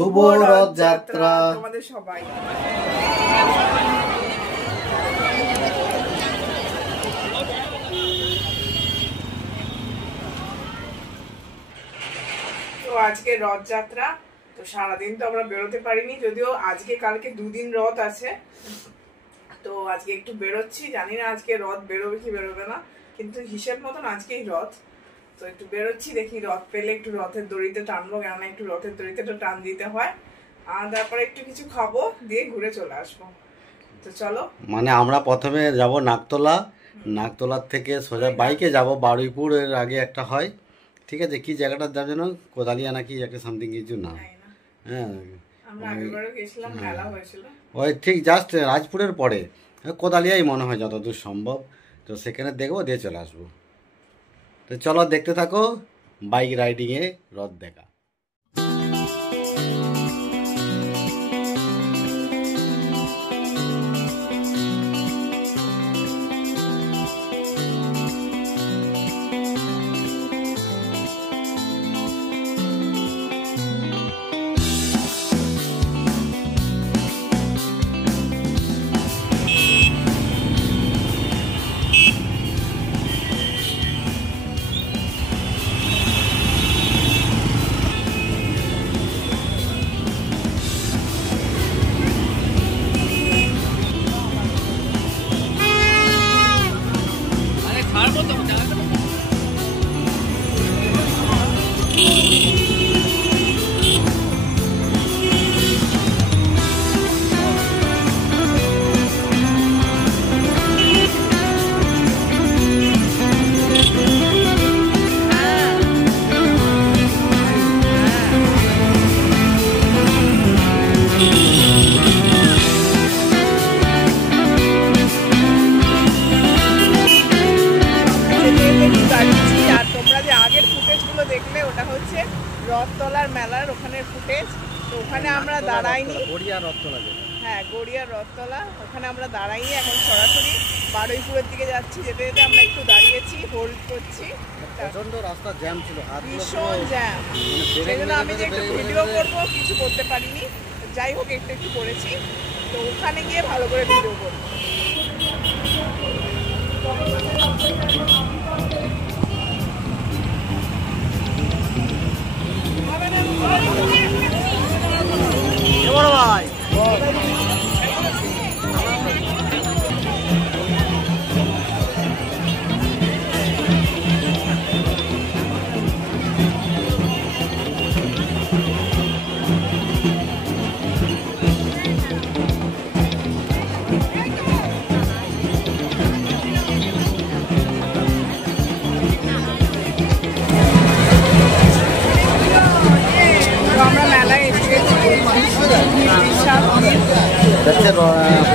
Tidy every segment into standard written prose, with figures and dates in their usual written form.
শুভ রথযাত্রা তোমাদের সবাই। তো আজকে রথযাত্রা, তো সারাদিন তো আমরা বেরোতে পারিনি, যদিও আজকে কালকে দুদিন রথ আছে। তো আজকে একটু বেরোচ্ছি, জানি না আজকে রথ বেরোবে কি বেরোবে না, কিন্তু হিসেব মতন আজকেই রথ। তো একটু বেরোচ্ছি, দেখি রথ পেলে একটু রথের দড়িতে টানবো, কেননা একটু রথের দড়িতে তো টান দিতে হয়। আর তারপরে একটু কিছু খাবো, দিয়ে ঘুরে চলে আসবো। তো চলো, মানে আমরা প্রথমে যাব নাকতলা, নাকতলার থেকে সোজা বাইকে যাব বারুইপুরের আগে একটা হয়, ঠিক আছে, কি জায়গাটার দাম যেন কোদালিয়া নাকি একটা সামথিং কিছু না, হ্যাঁ ওই ঠিক জাস্ট রাজপুরের পরে কোদালিয়াই মনে হয় যতদূর সম্ভব। তো সেখানে দেখবো, দিয়ে চলে আসবো। তো চলো দেখতে থাকো বাইক রাইডিংয়ে রথ দেখা। রথতলার মেলার ওখানের ফুটেজ। তো ওখানে আমরা দাঁড়াইনি, হ্যাঁ গড়িয়া রথতলা, ওখানে আমরা দাঁড়াইনি, এখন সরাসরি বারুইপুরের দিকে যাচ্ছি। যেতে যেতে আমরা একটু দাঁড়িয়েছি, হোল্ড করছি, প্রচন্ড রাস্তা জ্যাম ছিল, ভীষণ জ্যাম। সেই জন্য আমি যে একটু ভিডিও করবো কিছু করতে পারিনি, যাই হোক একটু একটু করেছি। তো ওখানে গিয়ে ভালো করে ভিডিও করবো।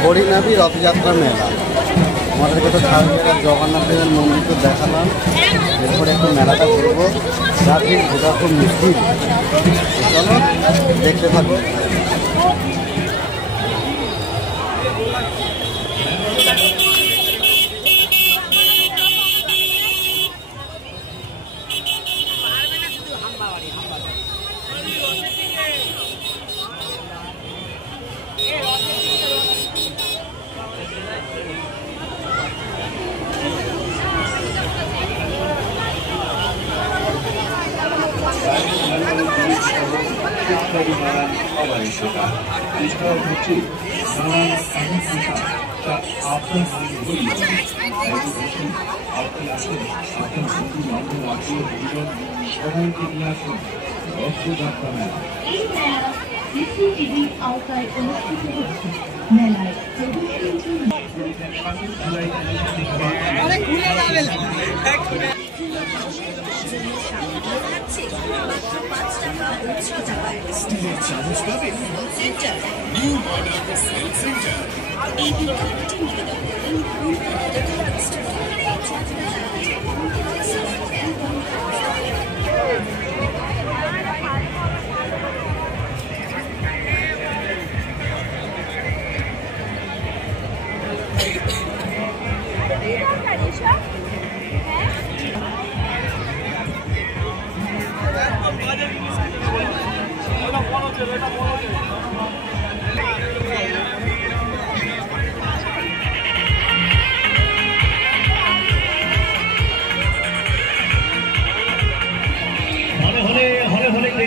হরিনাবি রথযাত্রা মেলা, আমাদেরকে তো জগন্নাথের মন্দির তো দেখালাম, এরপরে একটু মেলাটা ঘুরবো, ট্রাফিক যেটা খুব মুশকিল। চলো দেখতে থাকো। এটা না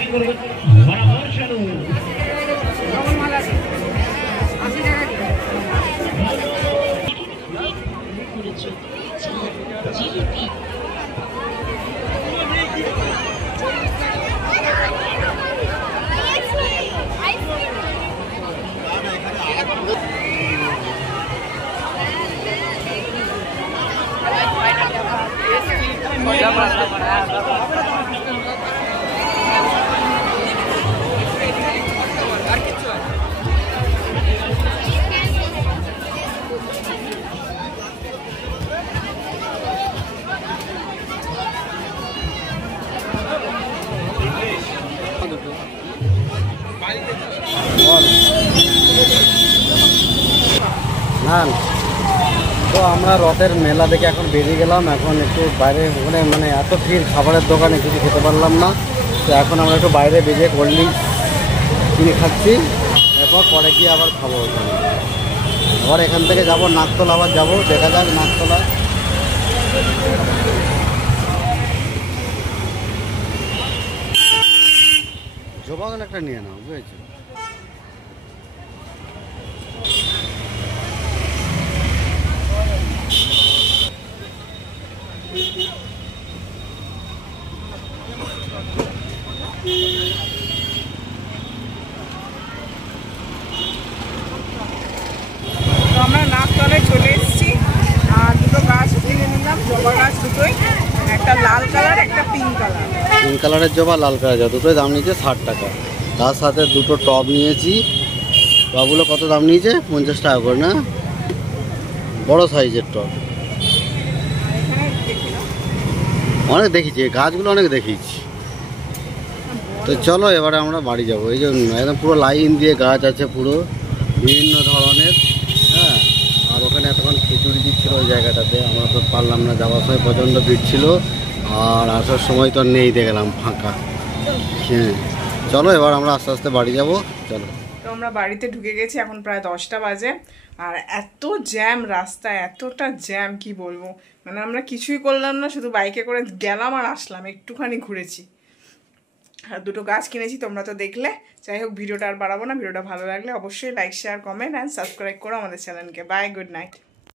তো আমরা রথের মেলা দেখে এখন বেরিয়ে গেলাম। এখন একটু বাইরে ওখানে মানে এত ভিড়, খাবারের দোকানে কিছু খেতে পারলাম না। তো এখন আমরা একটু বাইরে বেরিয়ে কোল্ড ড্রিঙ্কস কিনে খাচ্ছি, এরপর পরে গিয়ে আবার খাবো ওখানে। আবার এখান থেকে যাবো নাকতলা, আবার যাবো, দেখা যাক নাকতলা। জবাগল একটা নিয়ে নাও, বুঝেছো? তো আমরা নাকতলায় চলে এসেছি, আর দুটো গাছ কিনে নিলাম, জবা গাছ দুটোই, একটা লাল কালার একটা পিঙ্ক কালার। পিঙ্ক কালারের জবা, লাল কালারের জবা, দুটোই দাম নিয়েছে 60 টাকা। তার সাথে দুটো টব নিয়েছি। টবগুলো কত দাম নিয়েছে? 50 টাকা করে না? বড় সাইজের টব অনেক দেখেছি, গাছগুলো অনেক দেখিয়েছি। তো চলো এবারে আমরা বাড়ি যাবো। এই জন্য একদম পুরো লাইন দিয়ে গাছ আছে, পুরো বিভিন্ন ধরনের। হ্যাঁ, আর ওখানে এতক্ষণ খিচুড়ি দিচ্ছিল ওই জায়গাটাতে, আমরা তো পারলাম না, যাওয়ার সময় প্রচণ্ড ভিড় ছিল, আর আসার সময় তো নেই, দেখলাম ফাঁকা। হ্যাঁ, চলো এবার আমরা আস্তে আস্তে বাড়ি যাব। চলো। তো আমরা বাড়িতে ঢুকে গেছি, এখন প্রায় 10টা বাজে, আর এত জ্যাম রাস্তায়, এতটা জ্যাম কি বলবো। মানে আমরা কিছুই করলাম না, শুধু বাইকে করে গেলাম আর আসলাম, একটুখানি ঘুরেছি। আর দুটো গাছ কিনেছি, তোমরা তো দেখলে। যাই হোক, ভিডিওটা আর বাড়াবো না। ভিডিওটা ভালো লাগলে অবশ্যই like, share, comment and subscribe করো আমাদের চ্যানেলকে। Bye, good night.